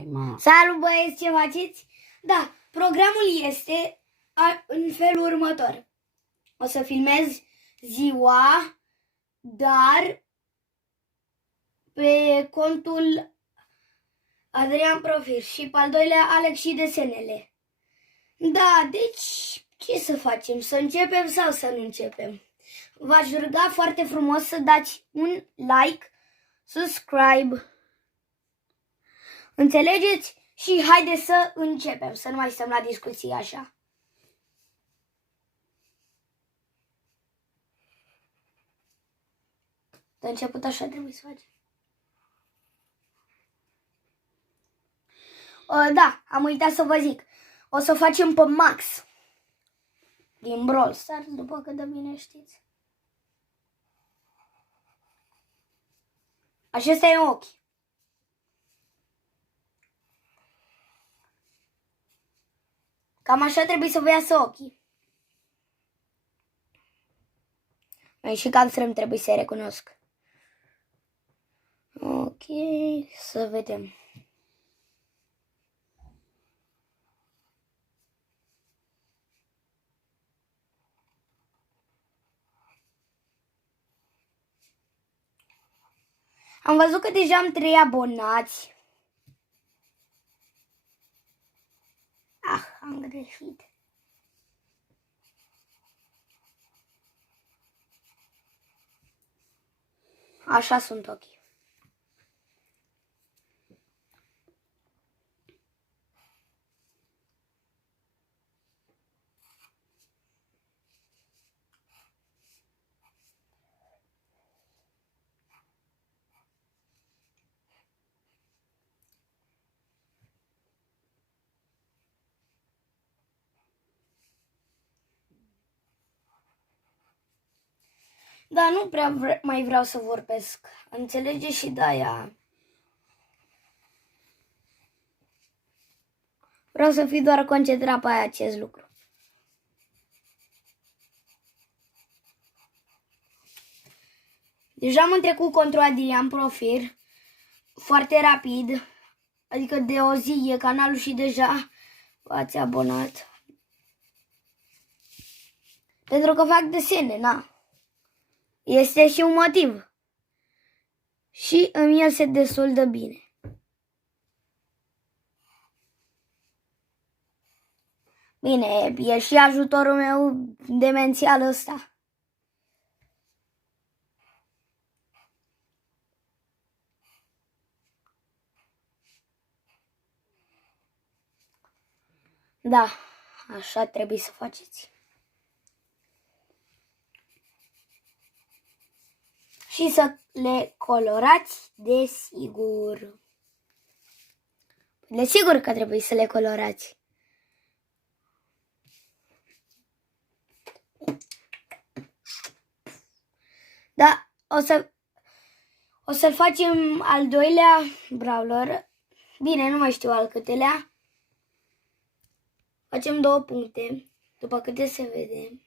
Hai, mă. Salut, băieți, ce faceți? Da, programul este în felul următor. O să filmez ziua, dar pe contul Adrian Profir și pe al doilea Alex și desenele. Da, deci ce să facem? Să începem sau să nu începem? V-aș ruga foarte frumos să dați un like, subscribe. Înțelegeți? Și haideți să începem, să nu mai stăm la discuții așa. De început așa trebuie să facem. Da, am uitat să vă zic. O să facem pe Max. Din Brawl Stars, după cât de bine știți. Acesta e ochi. Cam așa trebuie să vă iasă ochii. Și cam strâm trebuie să recunosc. Ok, să vedem. Am văzut că deja am 3 abonați. Am greșit. Așa sunt ochii. Dar nu prea mai vreau să vorbesc. Înțelegeți și de-aia. Vreau să fiu doar concentrat pe acest lucru. Deja am trecut contul Adrian Profir foarte rapid. Adică de o zi e canalul și deja v-ați abonat. Pentru că fac desene, na. Este și un motiv. Și îmi iese destul de bine. Bine, e și ajutorul meu demențial ăsta. Da, așa trebuie să faceți. Și să le colorați, desigur. Desigur că trebuie să le colorați. Da, o să facem al doilea brawler. Bine, nu mai știu al câtelea. Facem 2 puncte, după câte se vede.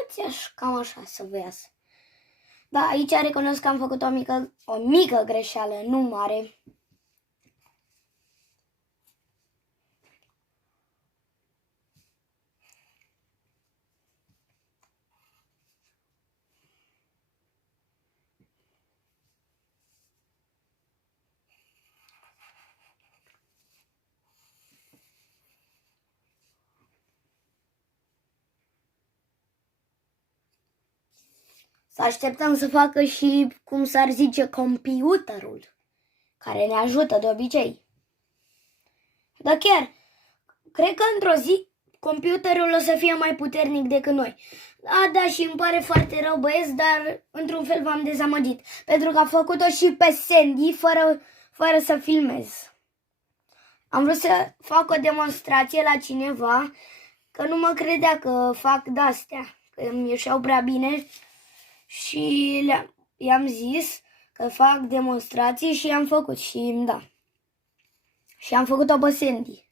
Uitați-așa, cam așa să vă iasă. Da, aici recunosc că am făcut o mică greșeală, nu mare. Să așteptăm să facă și, cum s-ar zice, computerul, care ne ajută de obicei. Dar chiar, cred că într-o zi computerul o să fie mai puternic decât noi. Da, și îmi pare foarte rău, băieți, dar într-un fel v-am dezamăgit. Pentru că am făcut-o și pe Sandy, fără să filmez. Am vrut să fac o demonstrație la cineva, că nu mă credea că fac de-astea, că îmi ieșeau prea bine. Și i-am zis că fac demonstrații și i-am făcut și da. Și am făcut-o pe Sandy.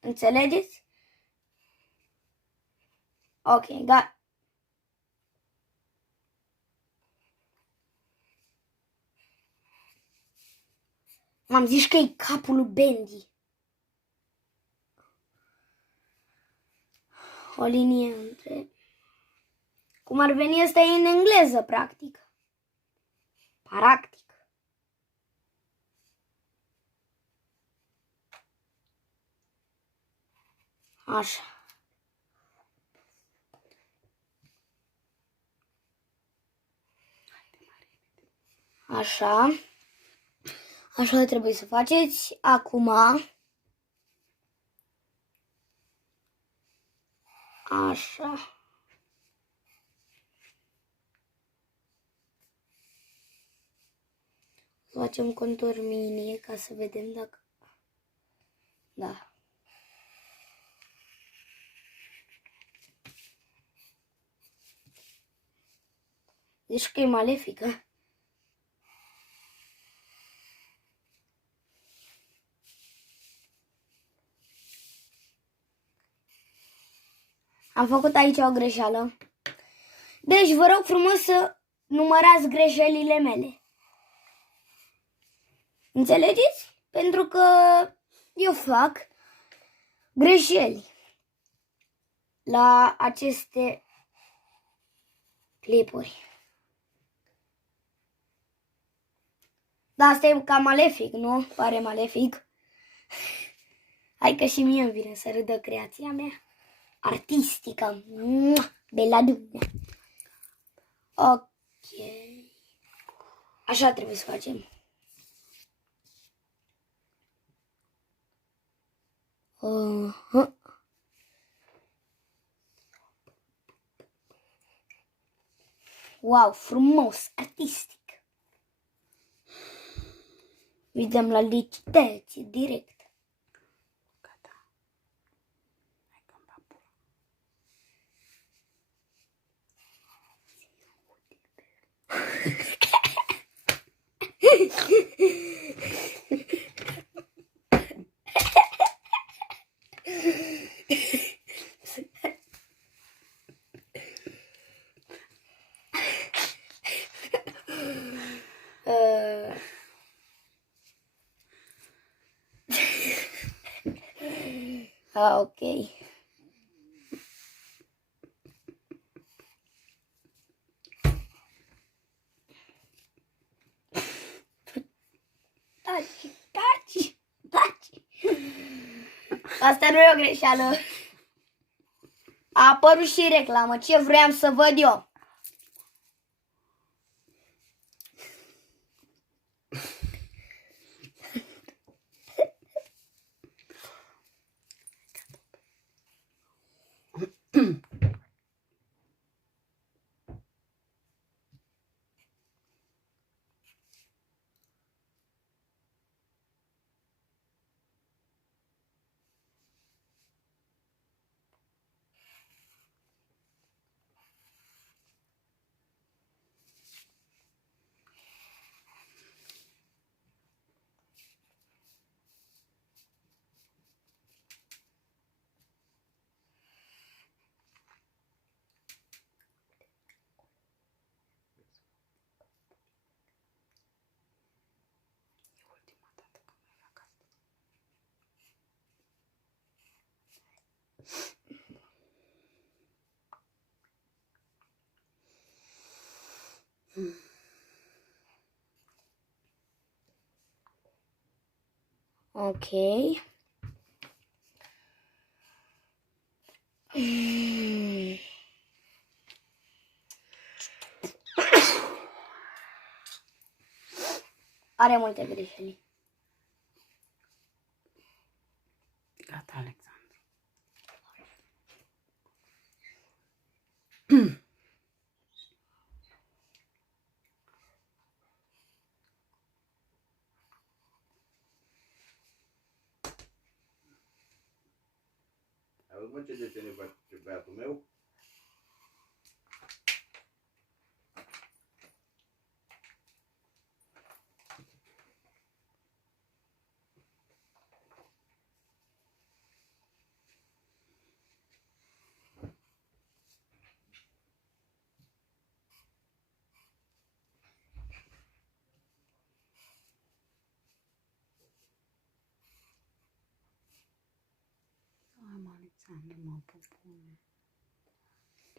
Înțelegeți? Ok, gata. M-am zis că e capul lui Bendy. O linie între... Cum ar veni, ăsta e în engleză, practic. Practic. Așa. Așa. Așa trebuie să faceți. Acum. Așa. Facem contur mini ca să vedem dacă... Da. Deci că e malefică. Am făcut aici o greșeală. Deci vă rog frumos să numărați greșelile mele. Înțelegeți? Pentru că eu fac greșeli la aceste clipuri. Dar asta e cam malefic, nu? Pare malefic. Hai că și mie îmi vine să râdă creația mea artistică. Bella Duna. Ok. Așa trebuie să facem. Wow, frumos, artistic. Vedem la licitație direct. Gata. Hai că-mi va pula. Ok. Taci. Asta nu e o greșeală. A apărut și reclamă. Ce vreau să văd eu? E ultima dată când mai fac asta. Ok. Are multe greșeli. Gata, Alexandru. Auzi, mă, ce desene face băiatul meu?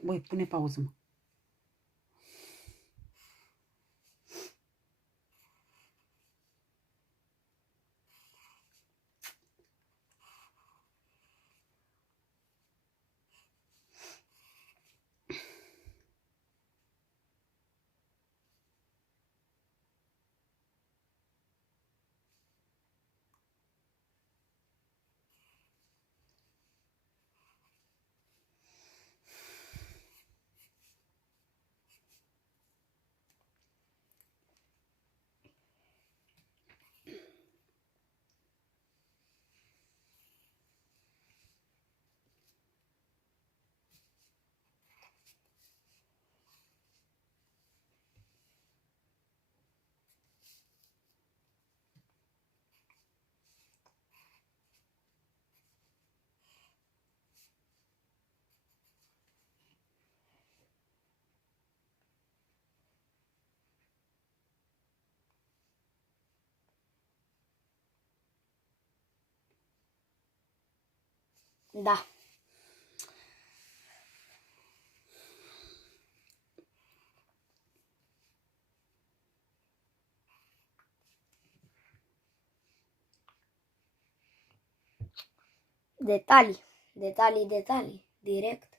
Băi, pune pauză, mă. Da. Detalii, detalii, detalii, direct.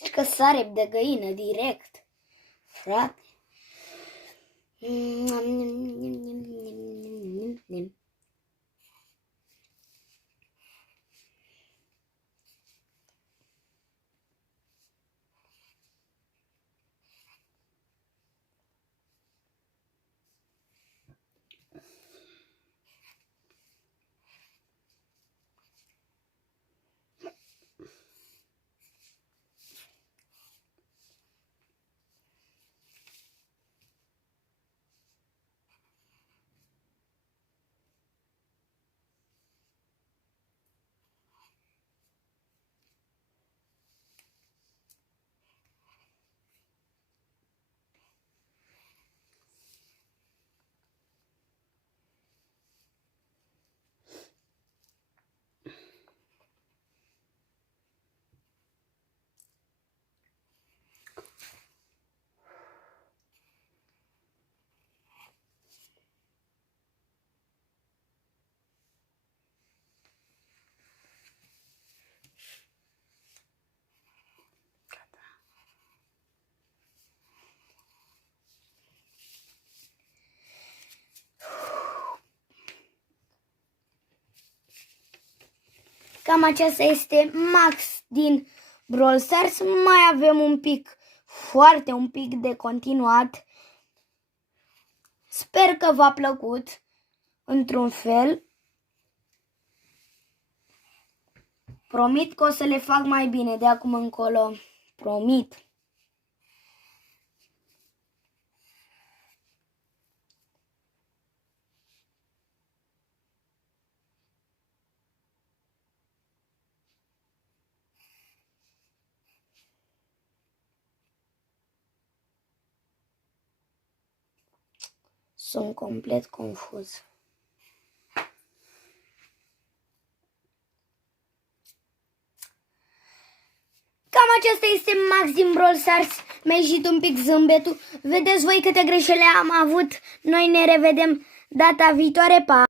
Deci că sare de găină, direct. Frate. Cam aceasta este max din Brawl Stars. Mai avem un pic, foarte un pic de continuat. Sper că v-a plăcut într-un fel. Promit că o să le fac mai bine de acum încolo. Promit. Sunt complet confuz. Cam acesta este max din Brawl Stars. Mi-a ieșit un pic zâmbetul. Vedeți voi câte greșeli am avut. Noi ne revedem data viitoare. Pa!